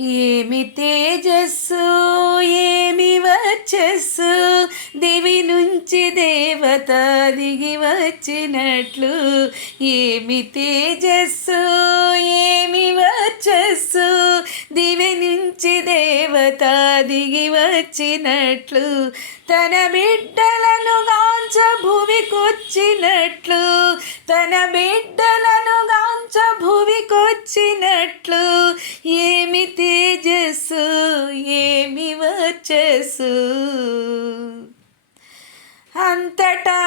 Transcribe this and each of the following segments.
ఏమి తేజస్సు ఏమి వచ్చస్సు దివి నుంచి దేవత దిగి వచ్చినట్లు. ఏమి తేజస్సు ఏమి వచ్చస్సు దివి నుంచి దేవత దిగి వచ్చినట్లు. తన బిడ్డలను గాంచ భూమికొచ్చినట్లు. తన బిడ్డలను పంచ భువికొచ్చినట్లు ఏమి తేజస్సు ఏమి వచ్చస్సు అంతటా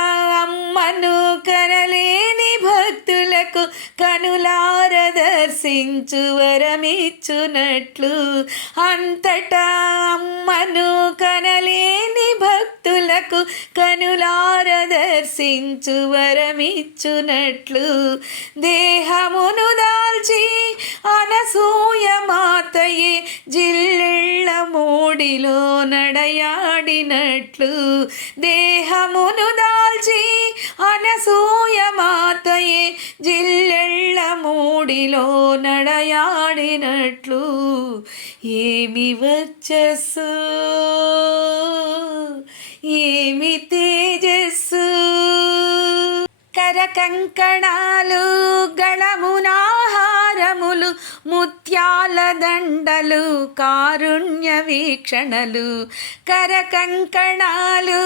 అమ్మను కనలేని భక్తులకు కనులార దర్శించు వరమిచ్చునట్లు. అంతటా అమ్మను కనలేని భక్తు మనకు కనులార దర్శించు వరమిచ్చునట్లు. దేహమును దాల్చి అనసూయ మాతయే జిల్లెళ్ళ మూడిలో నడయాడినట్లు. దేహమును దాల్చి అనసూయ మాతయే జిల్లెళ్ళ మూడిలో నడయాడినట్లు. ఏమి వచ్చసు? కంకణాలు గళమునాహారములు ముత్యాల దండలు కారుణ్య వీక్షణలు కర కంకణాలు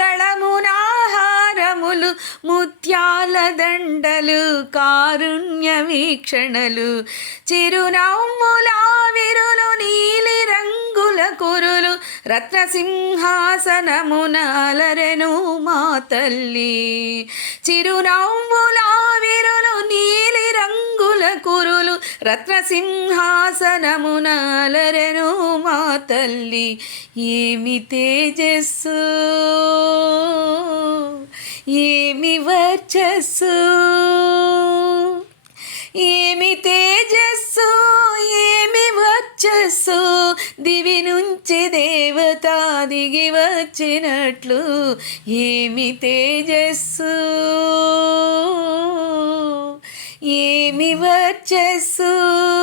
గళమునాహారములు ముత్యాల దండలు కారుణ్య వీక్షణలు చిరునవ్వులా విరులు నీలి రంగు కురులు రత్నసింహాసనమున అలరెను మా తల్లి. చిరునవ్వుల విరులు నీలి రంగుల కురులు రత్నసింహాసనమున అలరెను మా తల్లి. ఏమి తేజస్సు ఏమి వర్చస్సు దివి నుంచి దేవత దిగి వచ్చినట్లు ఏమి తేజస్సు? ఏమి వచ్చేస్సు